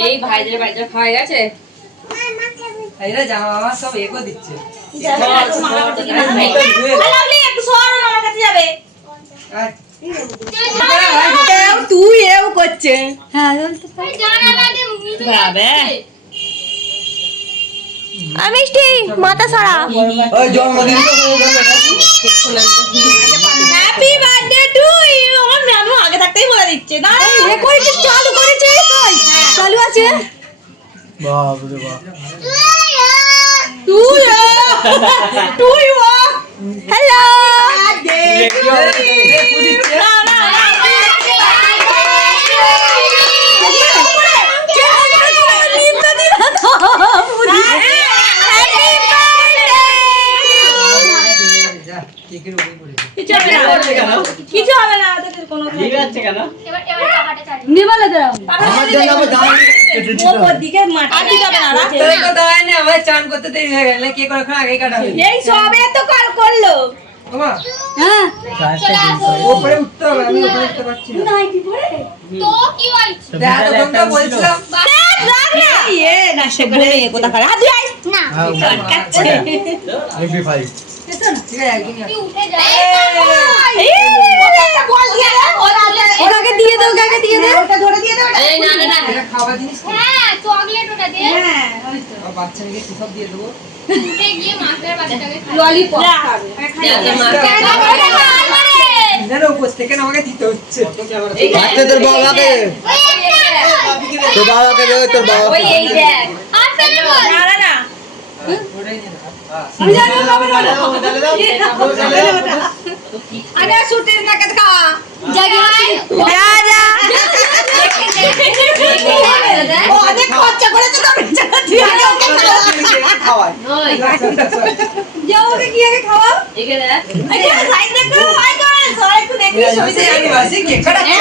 এই ভাইদের বাড়িতে খাওয়া গেছে এরা জামা মামা সব এগো দিচ্ছে তুই এও করছে মিষ্টি মাথা সারা হ্যাপি বার্থডে টু ইউ আমার ম্যাম আগে থাকতেই বলে দিচ্ছে না রেকর্ডিং চালু করেছে চালু আছে বাপ রে বাপ টু ইউ হ্যালো কিছু হবে না ওদের কোনো আছে কেন নিবালে দাও আমার জন্য আবার দাঁড় ওপর দিকে মাটি যাবে না তোর তো দাঁড়ায় না আমার চান করতে দেরি হয়ে গেল কে করে আগে কাটা হলো এই সবে তো কল করলো বাবা হ্যাঁ উপরে উঠতে হবে আমি উপরে উঠতে পারছি না নাইটি পরে তো কি হইছে দেখা তো বন্ধ বলছিলাম রাখ না এ না সে বলে কোথা করে আজ আই না কাটছে MP5 ঠিক আছে একদিনই তুই উঠে যা ওকে একটা বল দিয়ে দাও ওটাকে দিয়ে দাও ওটাকে দিয়ে দাও ওটা ধরে দিয়ে দাও এই না না না এটা খাওয়া জিনিস না হ্যাঁ চকলেট ওটা দে হ্যাঁ ওই তো আর বাচ্চাকে কি সব দিয়ে দেবো উঠে গিয়ে মাছের বাচ্চাটাকে খাই ললিপপ খাবে জানো উপোস থেকে না আমাকে দিতে হচ্ছে বাচ্চাদের বাবাকে তোর বাবাকে দে তোর বাবা ওই এই দেখ আর ফেলে বল না না না ওটাই নিয়ে নাও আমি জানি না বাবা আরে সুটির না কত খাওয়া জাগি যা যা ও অনেক খরচা করেছে তো বেচারা তুই আগে ওকে খাওয়াই ওই যাও ওকে কি আগে খাওয়া এখানে আরে সাইড দেখো আই করে সবাই একটু দেখবি ছবি সেই আদিবাসী কেক কাটাচ্ছে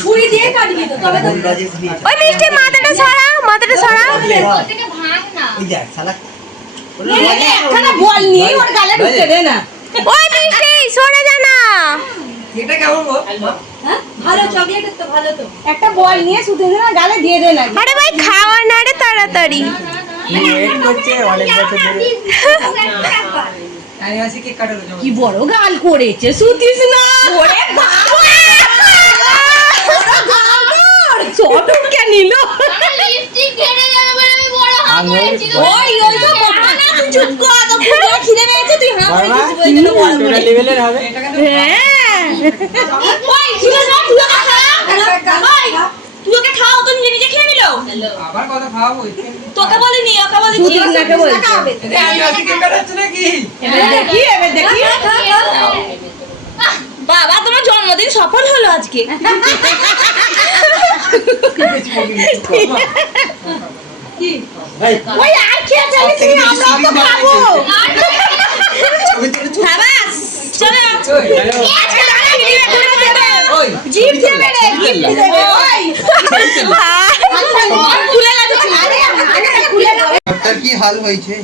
ছুরি দিয়ে কাটবি তো তবে তো ওই মিষ্টি মাথাটা সরা থেকে ভাঙ না এই দেখ শালা একটা বল নিয়ে ওর গালে ঢুকে দে না ওই মিষ্টি সরে যা না এটা কেমন গো হ্যাঁ ভালো চকলেটের তো ভালো তো একটা বল নিয়ে শুতে দে না গালে দিয়ে দে না আরে ভাই খাওয়া না রে তাড়াতাড়ি ওয়েট করছে অনেক বছর ধরে আদিবাসী কেক কাটালো কি বড় গাল করেছে শুতিস না ওরে বাবা ছোট কে নিল লিপস্টিক ঝেড়ে যাবে বলে আমি বড় হাত করেছিল ওই তো কথা না তুই চুপ কর তো খুব খিদে পেয়েছে তুই হাঁ বাবা করেছিস বলে জন্য বল তোরা লেভেলের হবে এটা কিন্তু হ্যাঁ ওই শুনে না তুই ওকে খা ওই তুই ওকে খাও তো নিজে নিজে খেয়ে নিলো আবার কত খাওয়াবো তোকে বলিনি ওকে বলেছি নাকে বলছি এটা আদিবাসী কেক কাটাচ্ছে নাকি এবার দেখি বাবা তোমার জন্মদিন সফল হলো আজকে এই ওই আর খেয়ে চলেছি আমরাও তো খাবো খাবাস চলো আজকে দাঁড়া ভিডিও করে দেবে ওই জিপ দেবে রে জিপ দেবে ওই খুলে না আরে আগে খুলে না ওটার কি হাল হয়েছে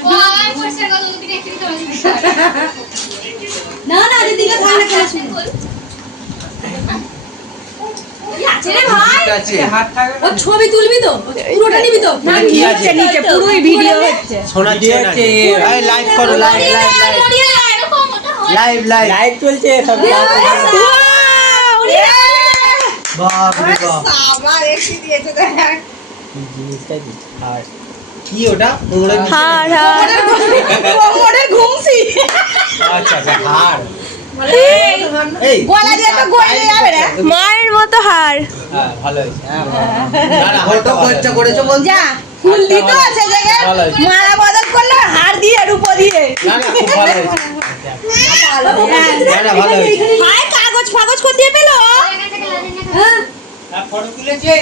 ও আমার পয়সার কথা তুমি দেখতে দিতে পারছিস না না দিদিকে খানা খেয়েছি রে ভাই ঠিক আছে হাত থাকবে ও ছবি তুলবি তো পুরোটা নিবি তো না কি আছে? নিচে পুরোই ভিডিও হচ্ছে শোনা দিয়েছে এই লাইভ করো লাইভ এরকম ওটা হয় লাইভ লাইভ চলছে সব বাপ রে বাপ আবার এসে দিয়েছে দেখ কি জিনিসটাই আর কি ওটা তোমরা হার কোমরের ঘুমসি আচ্ছা আচ্ছা হার এই গলা দিয়ে তো গলে যাবে রে মায়ের মতো হার হ্যাঁ ভালো হয়েছে হ্যাঁ না না কত খরচা করেছো বল যা ফুল দিতে আছে জায়গায় ভালো হয়েছে। মালা বদল করলে হার দিয়ে রূপো দিয়ে না না খুব ভালো হয়েছে না না ভালো হয়েছে ভাই কাগজ ফাগজ কোথায় পেলো এখান থেকে লাদেন না হ্যাঁ ফটো তুলেছে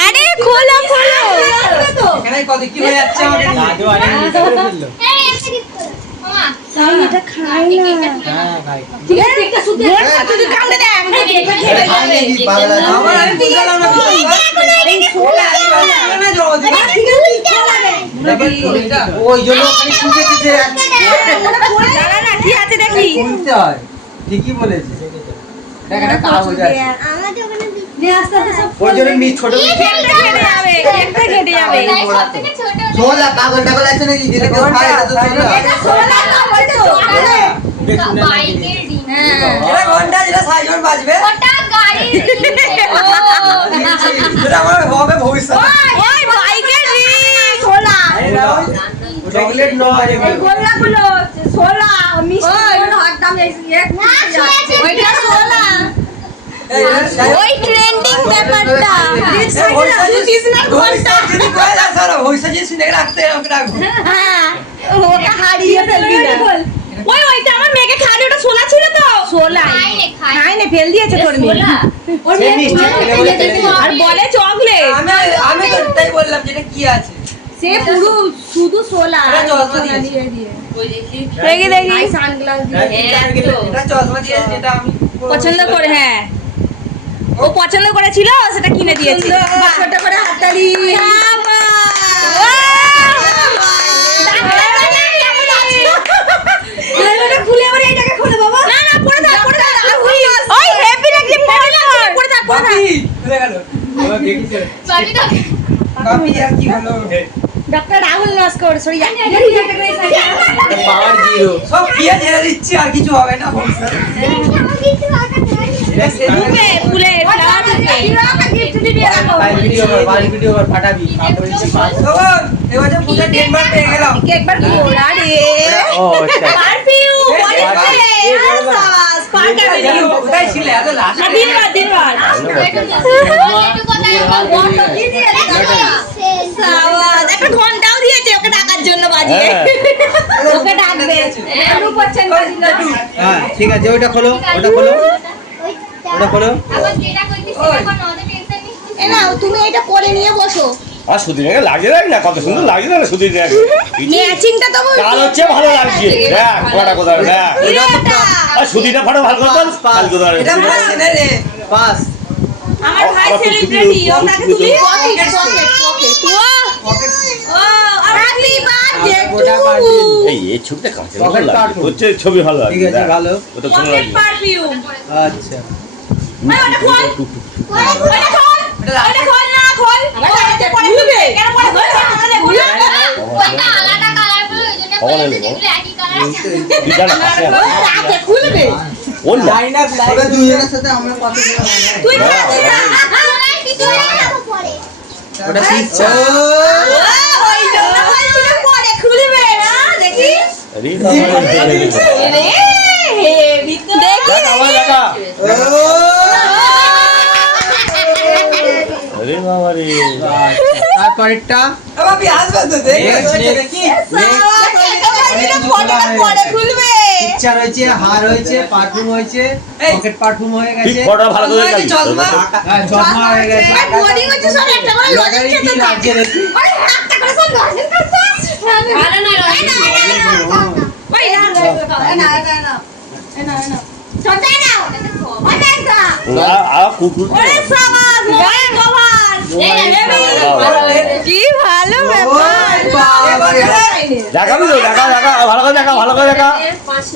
আরে খোলো খোলো এখানে কত কি হয়ে যাচ্ছে আমাকে নিয়ে? দাদু আরে নিচে করে ফেললো। এই একটা গিফট করো মামা তাই এটা খাই না হ্যাঁ ভাই। ঠিক আছে একটা শুধু তুই কামড়ে দে আমি দেখে খেয়ে খাইলে কি পাগলা না? আমার আমি বুঝলাম না কিছু। না জমা দিই। ওই জন্য ওখানে শুকে দিতে দাঁড়া না কি আছে দেখি শুনতে হয়। ঠিকই বলেছে। দেখ একটা কাগজ আছে। আমাদের ওখানে নে আস্তে আস্তে সব ওই জন্য ছোট একটা খেতে যাবে একটা খেতে যাবে সবথেকে ছোট ছোলা পাগল টাগল আছে নাকি যেটা কেউ খায় এটা তো ছোলা। এটা সোলা না বলতে চকলেট বাইকের ডিম এটা ঘন্টা যেটা সাইজন বাজবে ওটা গাড়ির যেটা আমার হবে ভবিষ্যৎ ওই বাইকের সোলা চকলেট নয় এই এগুলো। গোলাগুলো সোলা মিষ্টি কোন হরদম ওইটা সোলা ওই ট্রেন্ডিং ব্যাপারটা হ্যাঁ ওটা হারিয়ে ফেলবি না ওই ওইটা আমার মেয়েকে খাড়ি ওটা সোলা ছিল তো সোলা খাই রে, খাই। খাই না ফেল দিয়েছে তোর মেয়ে ওর সে মেয়ে মিষ্টি খায়, খেলে বলে ফেলে দিয়েছে। আর বলে চকলেট আমি তো তাই বললাম যেটা কি আছে সে পুরো শুধু সোলা এটা চশমা দিয়েছে। দেখি দেখি সানগ্লাস এটা চশমা দিয়েছে যেটা আমি পছন্দ করে হ্যাঁ ও পছন্দ করেছিল সেটা কিনে দিয়েছে ছোট করে হাততালি খুলে আবার এইটাকে খুলে বাবা না না পড়ে থাক পড়ে থাক ওই হ্যাপি লাগছে পড়ে থাক পড়ে থাক বাপি খুলে গেল ও দেখিছে। বাবি তো বাপি আর কি হলো doctor Rahul Naskar sorry power zero. সব পিয়া ঝেড়ে দিচ্ছি আর কিছু হবে না ভবিষ্যৎ ফুলে ফুলে ফ্লাওয়ার গিফট দিবি রাখো বাড়ি ভিডিও কর ফাটাবি। তারপরে সে পাস। তখন এবারে পুরো ডেনমার্ক পেয়ে গেলাম একবার ঘোরা রে ও আচ্ছা। পারফিউম বলে সাবাস পার্টা ভিডিও কোথায় ছিলে এত লাস্ট দিনবার একটু কথা বলো কি দিয়েছে সাবাস একটা ঘন্টাও দিয়েছে ওকে ডাকার জন্য বাজিয়ে ওকে ডাকবে রূপচন্দ বাজিল হ্যাঁ ঠিক আছে ওটা খোলো ওটা খোলো ওটা খোলো। আবার যেটা কইতিস সেটা কোনো ওদের টেনশন নেই এ নাও তুমি এটা পরে নিয়ে বসো আর সুধীর লাগে না কত সুন্দর লাগছে না সুধীর দেখ ম্যাচিংটা তো কাল হচ্ছে ভালো লাগছে দেখ কোয়াটা কোথায় দেখ আর সুধীরটা ফটো ভালো করে দাও কাল কোথায় এটা পাস না রে পাস। আমার ভাই আবার তো সেলিব্রিটি ছুটি ওটাকে তো- তুমি ছুটি পকেট পকেট ও হ্যাপি বার্থডে গোটা টু বাড়ি। এই ছবিটা কাছে ভালো Pocket লাগছে cartoon। হচ্ছে ছবি ভালো লাগছে ঠিক আছে, দেখ। ভালো। ও তো ভালো পকেট লাগছে পারফিউম আচ্ছা। ওটা খোল ওটা খোল ওটা খোল না খোল ওটা পরে খুলবে কেন পরে খুলবে ওটা আলাদা কালার বলে ওইজন্য বলেছে যেগুলো একই কালার আছে তুই জানা কাছে রাতে খুলবে ওর না ওটা দুইজনের সাথে আমরা কত দিন হয়? তুই বলছিস ওরা কিছু রাখো পরে ওটা পিচ্ছা। ওই জন্য বলছিল পরে খুলবে না দেখি আরে বাবা রে হেভি তো দেখি আবার দেখা আরে বাবা রে তারপরেরটা বাপি আসবে তো দেখি পরে খুলবে পিচ্চা রয়েছে, হার হয়েছে, পারফিউম হয়েছে, এই। পকেট পারফিউম হয়ে ঠিক গেছে, ফটো ভালো করে দিবি চশমা। হ্যাঁ, চশমা হয়ে গেছে। বোর্ডিং হচ্ছে সব একটা করে লজেন্স লটারি খেতে কি লাগছে দেখি? ওই একটা করে সব লজেন্স খাচ্ছে ভালো না ওই না চলতে না অনেক দা আর কুকুর ওরে সাবাস ওরে কভার কি ভালো ওই ব্যাপার বাবা রে। দেখাবি তো দেখা ভালো করে দেখা ভালো করে দেখা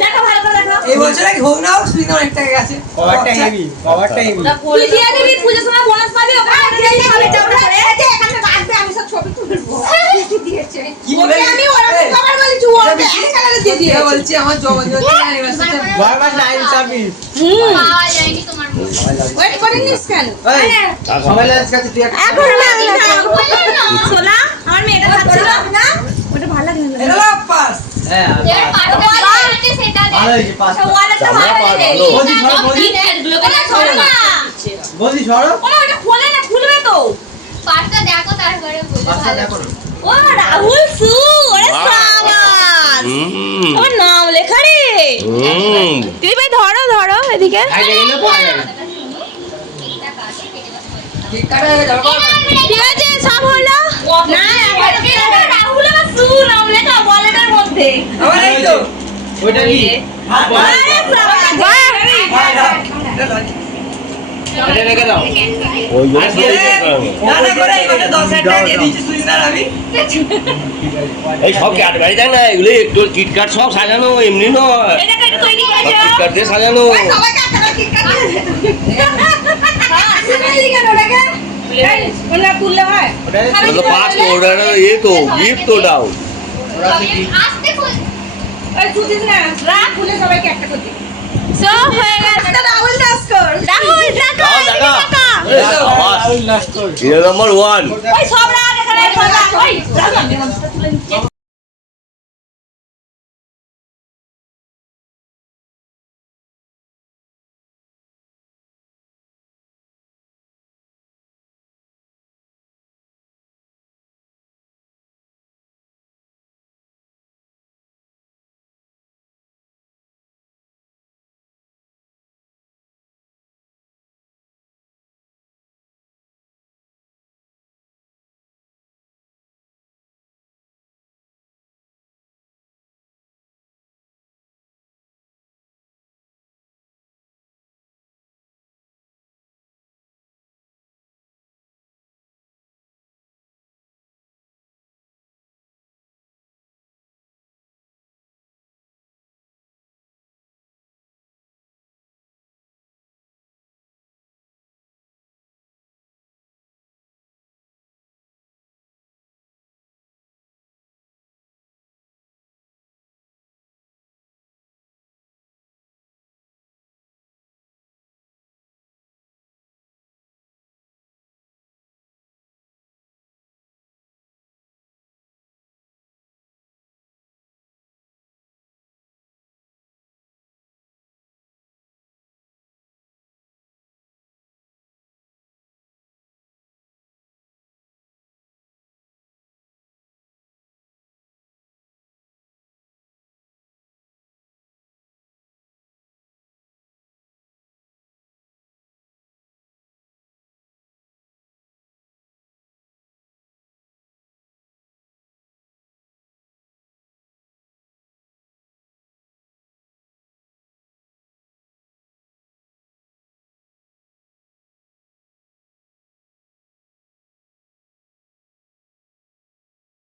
দেখো ভালো করে দেখো এই বছর কি হোক না হোক সুইনা অনেকটা গেছে কভারটা হেভি, কভারটা হেভি। তুই দিয়ে দিবি পুজোর সময় বোনাস পাবি ওখানে দিয়ে দিবি চাউটা করে এই যে এখানে রাখবে আমি সব ছবি তুলবো কি দিয়েছে কি ওকে বলে আমি ওরা কভার বলি চু ওকে এক কালারে দিয়ে দিয়ে বলছি আমার জন্মদিন অ্যানিভার্সারি বারবার 9 পাওয়া যায়নি তোমার মুখ ওয়েট করে নিস কেন এই, সবাই লাঞ্চ কাছে তুই একটা এখন সোলা আমার মেয়েটা খাচ্ছিল না ওটা ভালো লাগে না এটা পাস হ্যাঁ এর পাটটা আছে সেটা ভালো হয়েছে পাস। ওয়ালেটটা ভালো লাগে বৌদি সরো, বৌদি। ওটা ছড়ো না বৌদি সরো। ওটা খোলে না খুলবে তো পাটটা দেখো তারপরে বলো পাসটা ভালো দেখো না। ও রাহুল সু ওরে সাবাস ওর নাম লেখা রে দিদি ভাই ধরো ধরো এদিকে আইডিয়া গেলে পাওয়া যাবে। ঠিক আছে সব হলো না রাহুল আবার শুন আমলে তো বলেটার মধ্যে আমার এই তো ওইটা কি আরে বাবা এটা রেখে দাও ওই জন্য আজকে না না করে এবারে 10,000 টাকা দিয়ে দিচ্ছি সুজিনার আমি এই সব ক্যাডবেরি দেখ না এগুলো একটু কিটকাট সব সাজানো এমনি নয় এটা তো তৈরি সব করেছো কিটকাট দিয়ে সাজানো সবাইকে একটা করে ঠিক করে আসলে কেন ওটাকে ওটা তুললে হয় ওটা তো পাস তো ওটা এ তো গিফট তো দাও আস্তে খুল ওই তুলিস না রাখ খুলে সবাইকে একটা করে সব হয়ে গেছে রাহুল দাস কর রাহুল টাকা দাও টাকা নম্বর 1 ওই সব রাখ এখানে ওই রাহুল তুলে নিচ্ছে